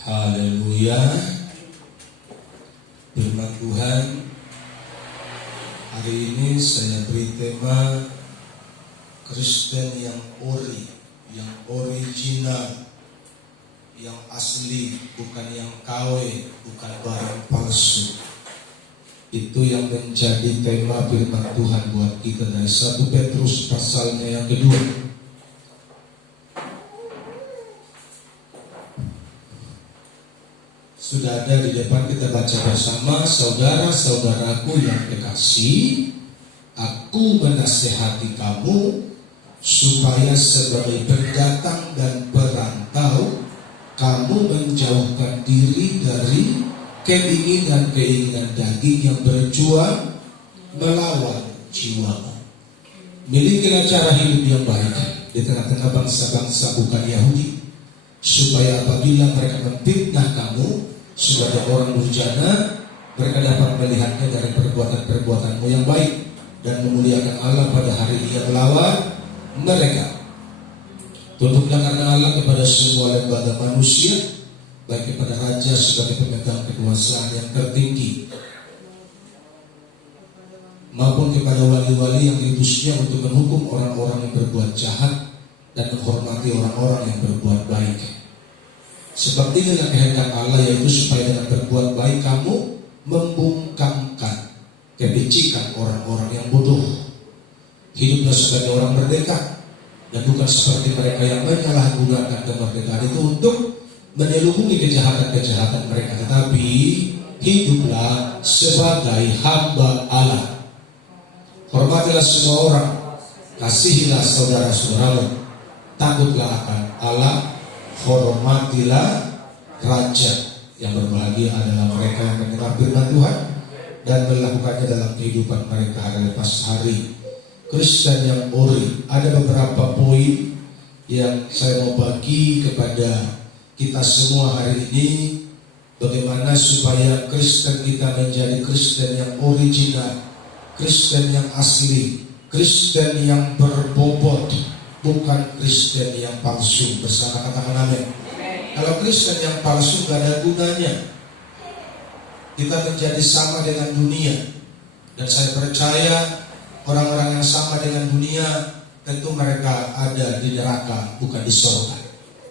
Haleluya. Firman Tuhan hari ini saya beri tema Kristen yang ori, yang original, yang asli, bukan yang KW, bukan barang palsu. Itu yang menjadi tema firman Tuhan buat kita dari 1 Petrus pasalnya yang kedua. Sudah ada di depan, kita baca bersama. Saudara-saudaraku yang kekasih, aku menasihati kamu supaya sebagai pendatang dan perantau kamu menjauhkan diri dari keinginan-keinginan daging yang berjuang melawan jiwamu. Milikilah cara hidup yang baik di tengah-tengah bangsa-bangsa bukan Yahudi, supaya apabila mereka memfitnah kamu sebagai orang durjana, mereka dapat melihatnya dari perbuatan-perbuatanmu yang baik dan memuliakan Allah pada hari Ia melawan mereka. Tunduklah karena Allah kepada semua lembaga manusia, baik kepada raja sebagai pemegang kekuasaan yang tertinggi, maupun kepada wali-wali yang diutusnya untuk menghukum orang-orang yang berbuat jahat dan menghormati orang-orang yang berbuat baik. Sebab inilah kehendak Allah, yaitu supaya dengan berbuat baik kamu membungkamkan kebajikan orang-orang yang bodoh. Hiduplah sebagai orang merdeka, dan bukan seperti mereka yang menyalahgunakan kemerdekaan itu untuk menyelubungi kejahatan-kejahatan mereka, tetapi hiduplah sebagai hamba Allah. Hormatilah semua orang, kasihilah saudara-saudaramu, takutlah akan Allah, hormatilah raja. Yang berbahagia adalah mereka yang mendengar firman Tuhan dan melakukannya dalam kehidupan mereka hari lepas hari. Kristen yang ori. Ada beberapa poin yang saya mau bagi kepada kita semua hari ini, bagaimana supaya Kristen kita menjadi Kristen yang original, Kristen yang asli, Kristen yang berbobot, bukan Kristen yang palsu. Bersama katakan amin. Kalau Kristen yang palsu gak ada gunanya. Kita menjadi sama dengan dunia. Dan saya percaya orang-orang yang sama dengan dunia tentu mereka ada di neraka, bukan di surga.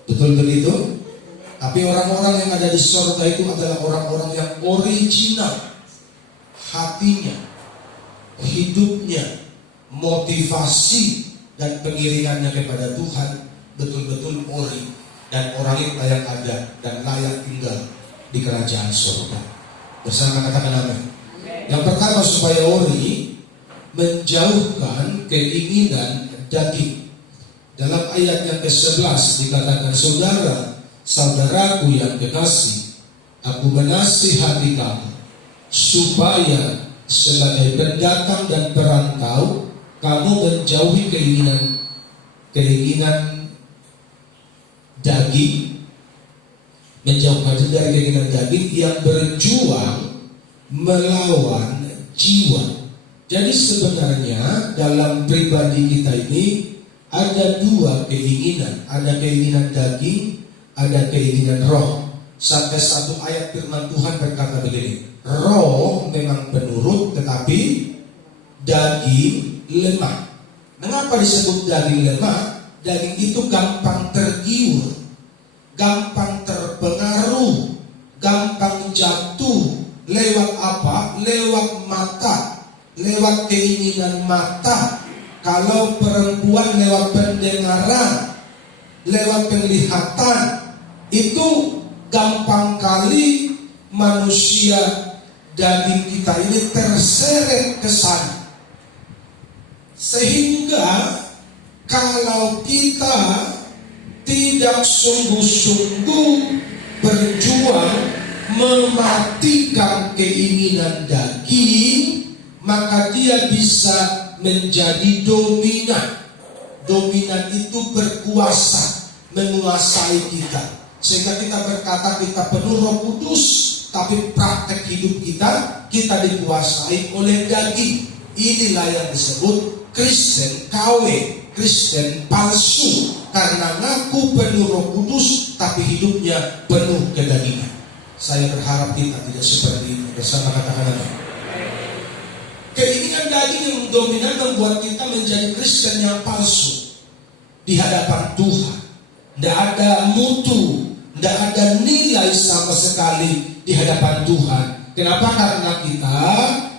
Betul begitu? Tapi orang-orang yang ada di surga itu adalah orang-orang yang original. Hatinya, hidupnya, motivasi dan pengiringannya kepada Tuhan betul-betul ori, dan orang itu layak ada dan layak tinggal di kerajaan surga. Bersama katakan amin. Yang pertama, supaya ori, menjauhkan keinginan daging. Dalam ayat yang ke-11 dikatakan, saudara-saudaraku yang kekasih, aku menasihati kamu supaya sebagai pendatang dan perantau kamu menjauhi keinginan daging, menjauhkan diri dari keinginan daging yang berjuang melawan jiwa. Jadi sebenarnya dalam pribadi kita ini ada dua keinginan, ada keinginan daging, ada keinginan roh. Sampai satu ayat firman Tuhan berkata begini, roh memang penurut tetapi daging lemah. Mengapa disebut daging lemah? Daging itu gampang tergiur, gampang terpengaruh, gampang jatuh. Lewat apa? Lewat mata, lewat keinginan mata. Kalau perempuan lewat pendengaran, lewat penglihatan, itu gampang kali manusia daging kita ini terseret ke sana. Sehingga kalau kita tidak sungguh-sungguh berjuang mematikan keinginan daging, maka dia bisa menjadi dominan. Dominan itu berkuasa, menguasai kita, sehingga kita berkata kita penuh Roh Kudus, tapi praktek hidup kita dikuasai oleh daging. Inilah yang disebut Kristen KW, Kristen palsu karena ngaku penuh Roh Kudus tapi hidupnya penuh kedagingan. Saya berharap kita tidak seperti ini. Bersama katakan amin. Keinginan daging yang dominan membuat kita menjadi Kristen yang palsu di hadapan Tuhan. Tidak ada mutu, tidak ada nilai sama sekali di hadapan Tuhan. Kenapa? Karena kita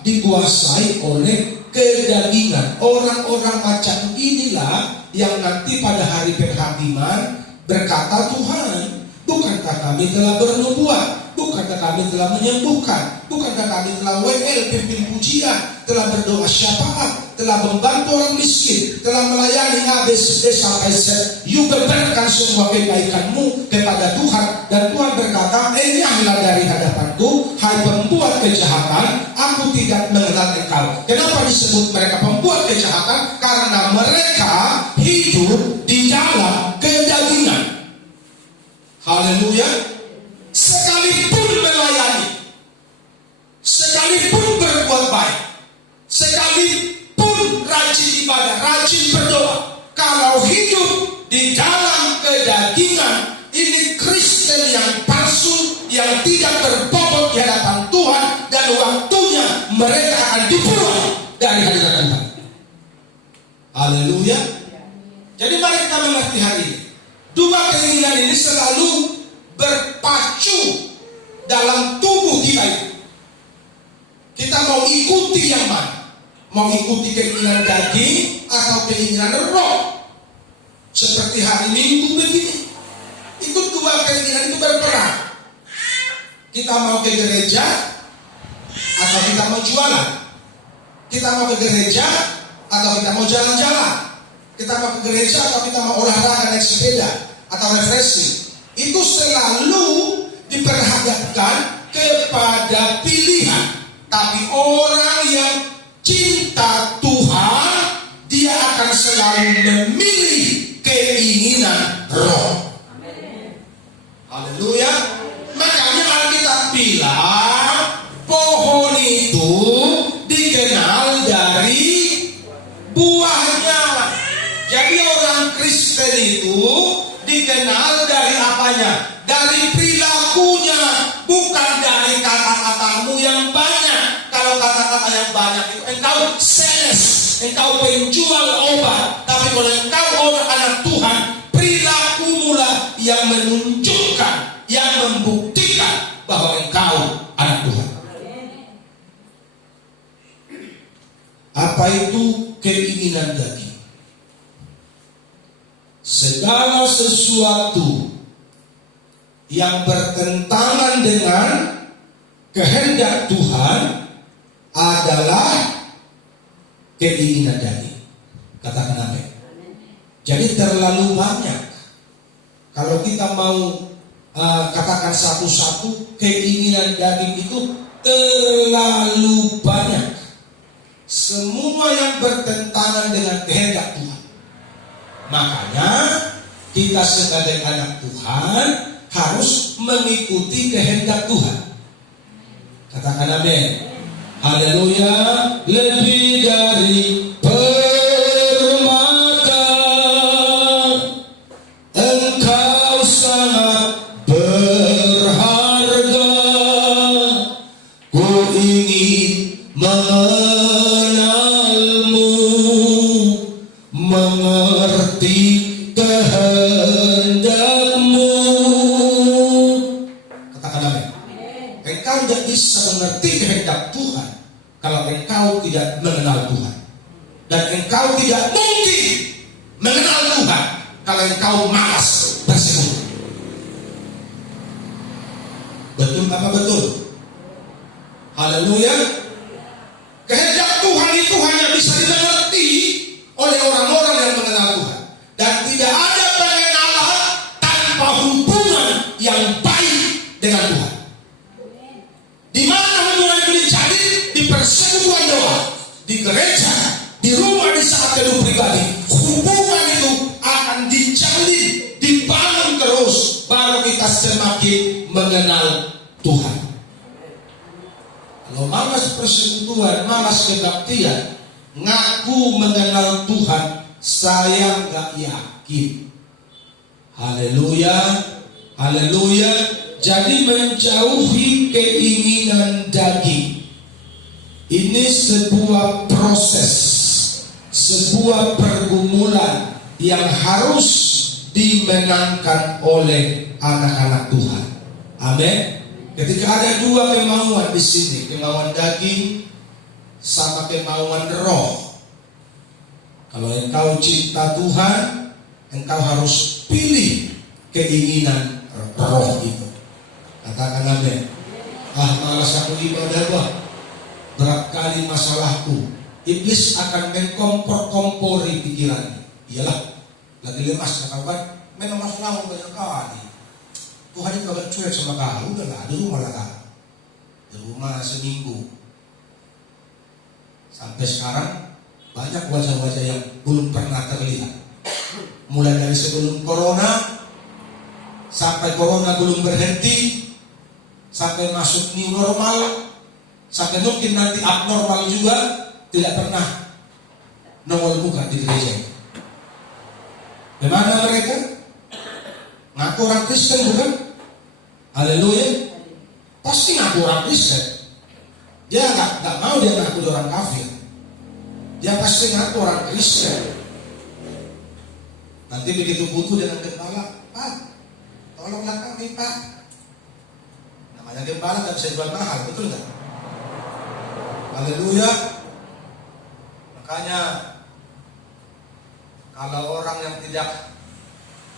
dikuasai oleh kedagingan. Orang-orang macam inilah yang nanti pada hari penghakiman berkata, Tuhan, bukankah kami telah bernubuat? Bukankah kami telah menyembuhkan? Bukankah kami telah WL, pimpin pujian, telah berdoa syafaat, telah membantu orang miskin, telah melayani ABC sampai Z. You beberkan semua kebaikanmu kepada Tuhan. Dan Tuhan berkata, enyahlah dari hadapanku, hai pembuat kejahatan, aku tidak mengenal engkau. Kenapa disebut mereka pembuat kejahatan? Karena mereka hidup di dalam kedagingan. Haleluya. Sekalipun melayani, sekalipun berbuat baik, sekalipun rajin ibadah, rajin berdoa, kalau hidup di dalam kedagingan, ini Kristen yang palsu, yang tidak berbobot di hadapan Tuhan, dan waktunya mereka akan dibuang dari hadirat Tuhan. Haleluya. Jadi mari kita mengerti hari ini, dua keinginan ini selalu berpacu dalam tubuh kita ini. Kita mau ikuti yang mana? Mau ikuti keinginan daging atau keinginan roh? Seperti hari Minggu begini, itu dua keinginan itu berperang. Kita mau ke gereja atau kita mau jualan? Kita mau ke gereja atau kita mau jalan-jalan? Kita mau ke gereja atau kita mau olahraga, naik sepeda atau refreshing? Itu selalu diperhadapkan kepada pilihan. Tapi orang yang cinta Tuhan, dia akan selalu memilih keinginan roh. Haleluya. Makanya Alkitab bilang pohon itu dikenal dari buahnya. Jadi orang Kristen itu dikenal dari apanya? Dari perilakunya, bukan dari kata-katamu yang banyak. Kalau kata-kata yang banyak itu engkau sales, engkau penjual obat. Tapi kalau engkau orang anak Tuhan, perilakumu lah yang menunjukkan, yang membuktikan bahwa engkau anak Tuhan. Apa itu keinginan daging? Segala sesuatu yang bertentangan dengan kehendak Tuhan adalah keinginan daging. Katakan amin. Jadi terlalu banyak. Kalau kita mau katakan satu-satu, keinginan daging itu terlalu banyak. Semua yang bertentangan dengan kehendak Tuhan. Makanya kita sebagai anak Tuhan harus mengikuti kehendak Tuhan. Katakan amin. Haleluya. Lebih dari permata, engkau sangat berharga. Ku ingin mengenalmu, mengerti kehendakmu. Katakan amin. Engkau tidak bisa mengerti kehendak Tuhan kalau engkau tidak mengenal Tuhan. Dan engkau tidak mungkin mengenal Tuhan kalau engkau malas bersekutu. Betul apa betul? Haleluya. Kehendak Tuhan itu hanya bisa dimengerti oleh orang-orang yang mengenal Tuhan. Dan tidak ada pengenalan tanpa hubungan yang baik dengan Tuhan. Di mana hubungan itu dicari? Di persekutuan doa, di gereja, di rumah, di saat teduh pribadi. Hubungan itu akan dijalin, dibangun terus, baru kita semakin mengenal Tuhan. Kalau malas persekutuan, malas kebaktian, ngaku mengenal Tuhan, Saya nggak yakin. Haleluya, haleluya. Jadi menjauhi keinginan daging ini sebuah proses, sebuah pergumulan yang harus dimenangkan oleh anak-anak Tuhan. Amin. Ketika ada dua kemauan di sini, kemauan daging sama kemauan roh. Kalau engkau cinta Tuhan, engkau harus pilih keinginan roh itu. Katakan amin. Malas aku ibadah, bah. Berat kali masalahku. Iblis akan mengkompor-kompori pikirannya. Iyalah, lagi lemas kawan, memang masalahmu banyak kali. Tuhan itu agak cuek sama kau, udahlah di rumah lah kau. Di rumah seminggu. Sampai sekarang banyak wajah-wajah yang belum pernah terlihat. Mulai dari sebelum corona, sampai corona belum berhenti, sampai masuk new normal, sampai mungkin nanti abnormal juga, tidak pernah nongol muka di gereja. Bagaimana mereka? Ngaku orang Kristen bukan? Haleluya. Pasti ngaku orang Kristen. Dia nggak mau dia ngaku orang kafir. Dia pasti ngaku orang Kristen. Nanti begitu butuh dengan gembala, Pak, tolonglah kami, Pak. Namanya gembala nggak bisa jual mahal, betul nggak? Haleluya. Makanya kalau orang yang tidak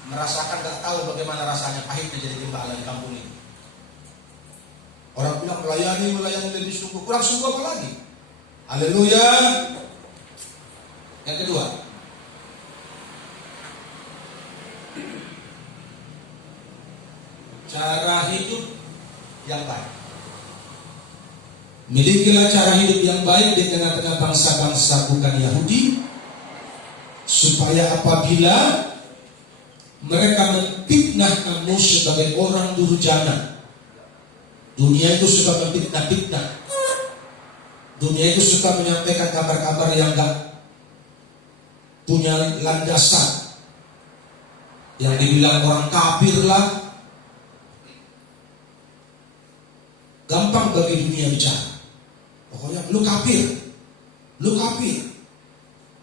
merasakan, nggak tahu bagaimana rasanya pahit menjadi gembala di kampung ini. Orang bilang melayani lebih sungguh, kurang sungguh apa lagi? Haleluya. Yang kedua, cara hidup yang baik. Milikilah cara hidup yang baik di tengah-tengah bangsa-bangsa bukan Yahudi, supaya apabila mereka memfitnah kamu sebagai orang durjana. Dunia itu suka memfitnah-fitnah. Dunia itu suka menyampaikan kabar-kabar yang gak punya landasan. Yang dibilang orang kafir lah. Gampang bagi dunia bicara. Pokoknya lu kafir, lu kafir,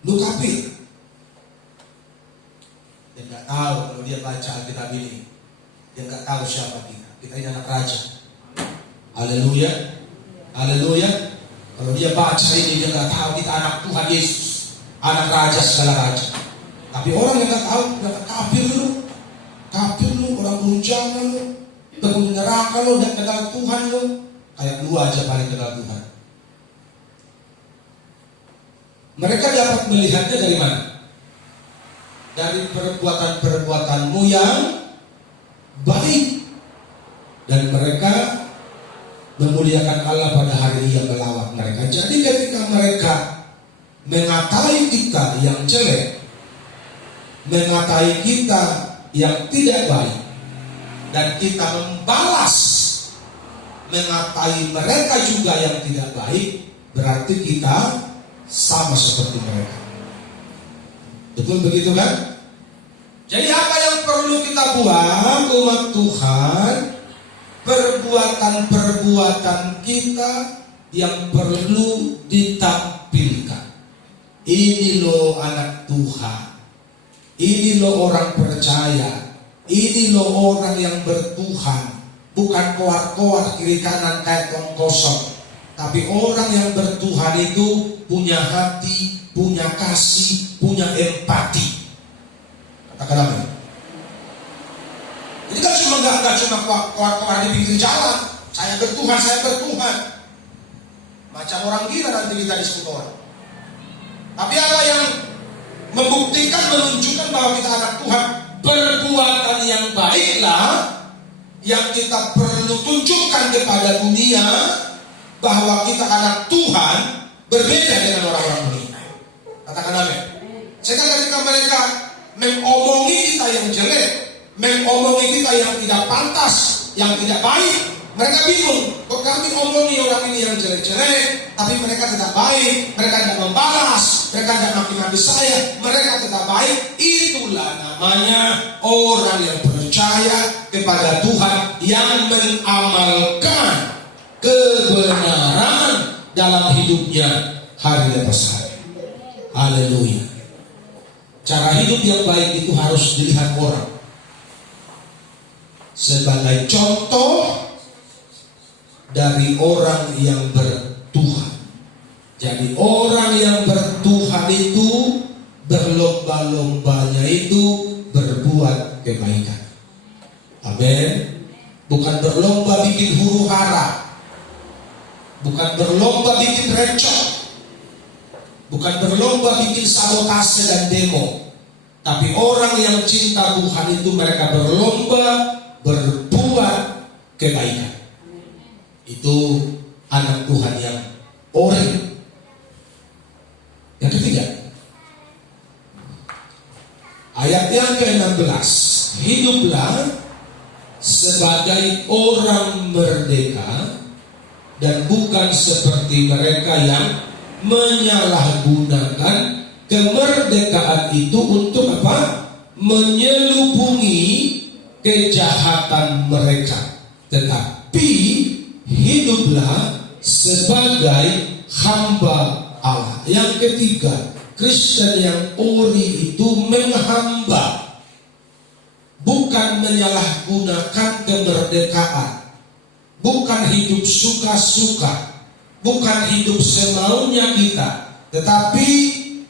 lu kafir. Dia nggak tahu kalau dia baca Alkitab ini, dia nggak tahu siapa kita. Kita ini anak raja. Haleluya, haleluya. Kalau dia baca ini, dia nggak tahu kita anak Tuhan Yesus, anak raja segala raja. Tapi orang yang nggak tahu, dia kafir lu, orang durjana lu, penghuni neraka lu, dan kenal Tuhan lu. Kayak lu aja paling kenal Tuhan. Mereka dapat melihatnya dari mana? Dari perbuatan-perbuatanmu yang baik. Dan mereka memuliakan Allah pada hari yang melawat mereka. Jadi ketika mereka mengatai kita yang jelek, mengatai kita yang tidak baik, dan kita membalas mengatai mereka juga yang tidak baik, berarti kita sama seperti mereka. Betul begitu kan? Jadi apa yang perlu kita buat umat Tuhan? Perbuatan-perbuatan kita yang perlu ditampilkan. Ini loh anak Tuhan. Ini loh orang percaya. Ini loh orang yang bertuhan. Bukan koar-koar kiri kanan kayak tong kosong. Tapi orang yang bertuhan itu punya hati, punya kasih, punya empati. Katakan amin. Ini kan cuma nggak cuma koar-koar di pinggir jalan. Saya bertuhan, saya bertuhan. Macam orang gila nanti kita disebut orang. Tapi apa yang membuktikan, menunjukkan bahwa kita anak Tuhan? Perbuatan yang baiklah yang kita perlu tunjukkan kepada dunia bahwa kita anak Tuhan, berbeda dengan orang-orang dunia. Katakan amin. Sehingga ketika mereka mengomongi kita yang jelek, mengomongi kita yang tidak pantas, yang tidak baik, Mereka bingung, kok kami omongi orang ini yang jelek-jelek, tapi mereka tidak baik, mereka tidak membalas, mereka tidak maki-maki saya, mereka tidak baik. Itulah namanya orang yang percaya kepada Tuhan, yang mengamalkan kebenaran dalam hidupnya hari lepas hari. Haleluya. Cara hidup yang baik itu harus dilihat orang sebagai contoh dari orang yang bertuhan. Jadi orang yang bertuhan itu berlomba-lombanya itu berbuat kebaikan. Amin. Bukan berlomba bikin huru hara, bukan berlomba bikin recok, bukan berlomba bikin sabotase dan demo. Tapi orang yang cinta Tuhan itu mereka berlomba berbuat kebaikan. Itu anak Tuhan yang ori. Yang ketiga, ayat yang ke-16, hiduplah sebagai orang merdeka dan bukan seperti mereka yang menyalahgunakan kemerdekaan itu untuk apa? Menyelubungi kejahatan mereka. Tetapi hiduplah sebagai hamba Allah. Yang ketiga, Kristen yang ori itu menghamba, bukan menyalahgunakan kemerdekaan, bukan hidup suka-suka, bukan hidup semaunya kita, tetapi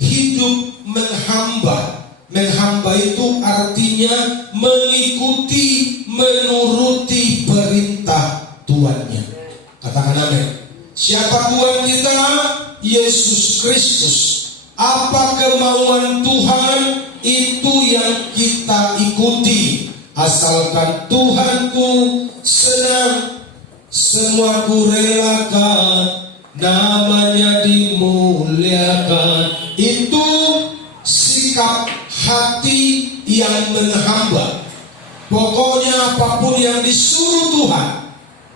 hidup menghamba. Menghamba itu artinya mengikuti, menuruti perintah Tuannya. Katakan amin. Siapa Tuhan kita? Yesus Kristus. Apa kemauan Tuhan, itu yang kita ikuti. Asalkan Tuhanku senang, semua ku relakan, namanya dimuliakan. Itu sikap hati yang menghamba. Pokoknya apapun yang disuruh Tuhan,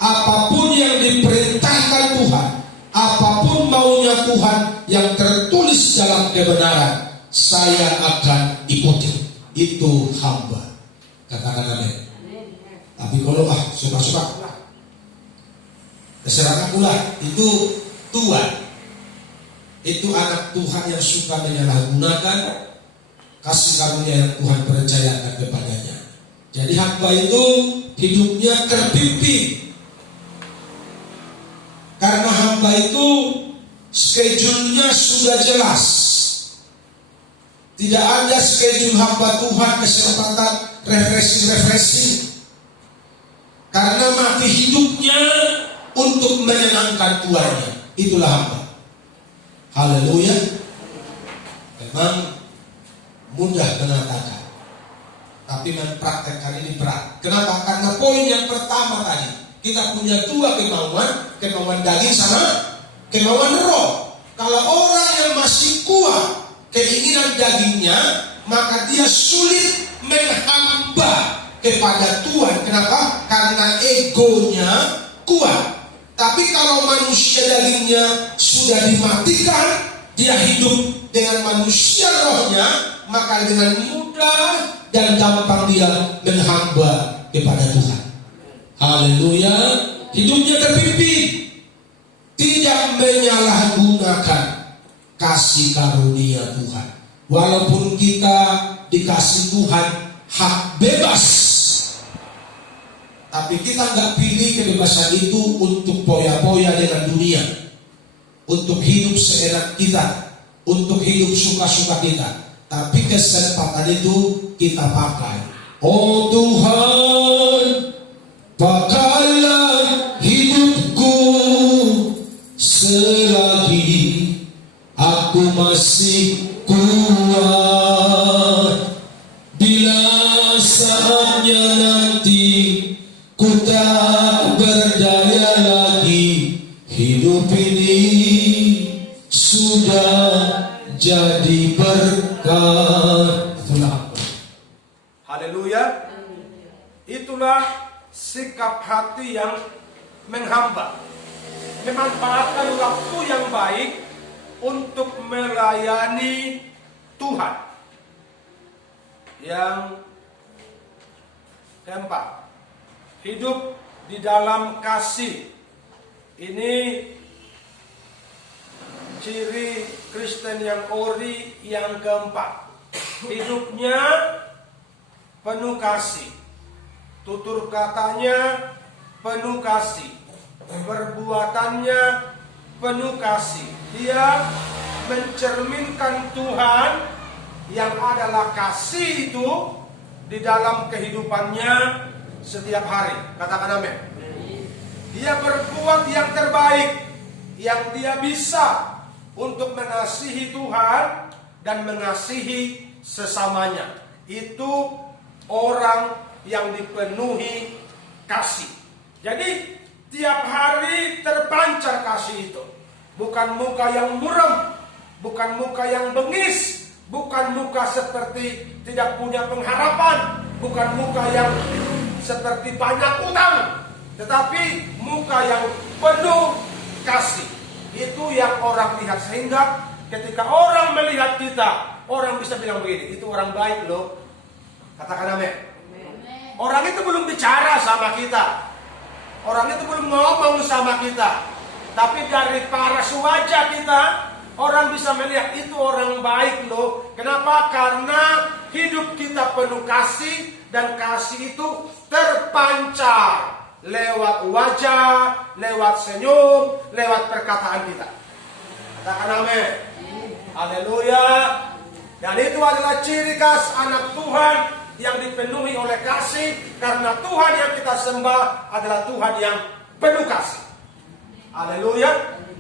apapun yang diperintahkan Tuhan, apapun maunya Tuhan yang tertulis dalam kebenaran, saya akan ikuti. Itu hamba. Katakan amin. Tapi kalau suka-suka, terserah pula, itu Tuhan. Itu anak Tuhan yang suka menyalahgunakan kasih karunia yang Tuhan percayakan kepadanya. Jadi hamba itu hidupnya terpimpin, karena hamba itu schedule-nya sudah jelas. Tidak ada schedule hamba Tuhan kesempatan refreshing, karena mati hidupnya untuk menyenangkan Tuhannya. Itulah hamba. Haleluya. Memang mudah mengatakan, tapi mempraktekkan ini berat. Kenapa? Karena poin yang pertama tadi, kita punya dua kemauan daging sama kemauan roh. Kalau orang yang masih kuat keinginan dagingnya, maka dia sulit menghamba kepada Tuhan. Kenapa? Karena egonya kuat. Tapi kalau manusia dagingnya sudah dimatikan, dia hidup dengan manusia rohnya, maka dengan mudah dan gampang dia menghamba kepada Tuhan. Haleluya. Hidupnya terpimpin, tidak menyalahgunakan kasih karunia Tuhan. Walaupun kita dikasih Tuhan hak bebas, tapi kita nggak pilih kebebasan itu untuk poya-poya dengan dunia, untuk hidup seenak kita, untuk hidup suka-suka kita. Tapi kesempatan itu kita pakai. Oh Tuhan, pakailah hidupku selagi aku masih kuat. Bila saatnya nanti ku tak berdaya lagi, hidup ini sudah jadi berkat. Haleluya. Itulah sikap hati yang menghamba, memanfaatkan waktu yang baik untuk melayani Tuhan. Yang keempat, hidup di dalam kasih. Ini ciri Kristen yang ori yang keempat. Hidupnya penuh kasih, tutur katanya penuh kasih, perbuatannya penuh kasih. Dia mencerminkan Tuhan yang adalah kasih itu di dalam kehidupannya setiap hari. Katakan amin. Dia berbuat yang terbaik yang dia bisa untuk mengasihi Tuhan dan mengasihi sesamanya. Itu orang yang dipenuhi kasih. Jadi tiap hari terpancar kasih itu. Bukan muka yang muram, bukan muka yang bengis, bukan muka seperti tidak punya pengharapan, bukan muka yang seperti banyak utang, tetapi muka yang penuh kasih. Itu yang orang lihat, sehingga ketika orang melihat kita, orang bisa bilang begini, itu orang baik loh. Katakan amin. Orang itu belum bicara sama kita, orang itu belum ngomong sama kita, tapi dari paras wajah kita, orang bisa melihat itu orang baik loh. Kenapa? Karena hidup kita penuh kasih, dan kasih itu terpancar lewat wajah, lewat senyum, lewat perkataan kita. Katakan amin. Haleluya. Dan itu adalah ciri khas anak Tuhan yang dipenuhi oleh kasih, karena Tuhan yang kita sembah adalah Tuhan yang penuh kasih. Haleluya.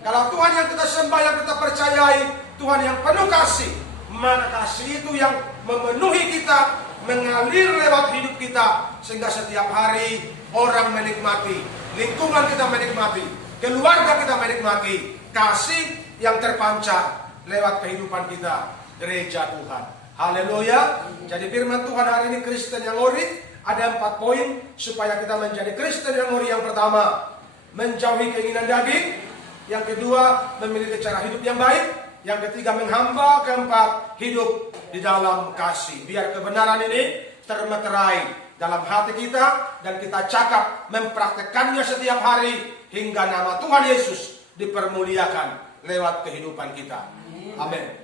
Kalau Tuhan yang kita sembah, yang kita percayai, Tuhan yang penuh kasih, maka kasih itu yang memenuhi kita, mengalir lewat hidup kita, sehingga setiap hari orang menikmati, lingkungan kita menikmati, keluarga kita menikmati kasih yang terpancar lewat kehidupan kita, gereja Tuhan. Haleluya. Jadi firman Tuhan hari ini, Kristen yang ori, ada 4 poin supaya kita menjadi Kristen yang ori. Yang pertama, menjauhi keinginan daging. Yang kedua, memiliki cara hidup yang baik. Yang ketiga, menghamba. Keempat, hidup di dalam kasih. Biar kebenaran ini termeterai dalam hati kita, dan kita cakap mempraktekannya setiap hari, hingga nama Tuhan Yesus dipermuliakan lewat kehidupan kita. Amin.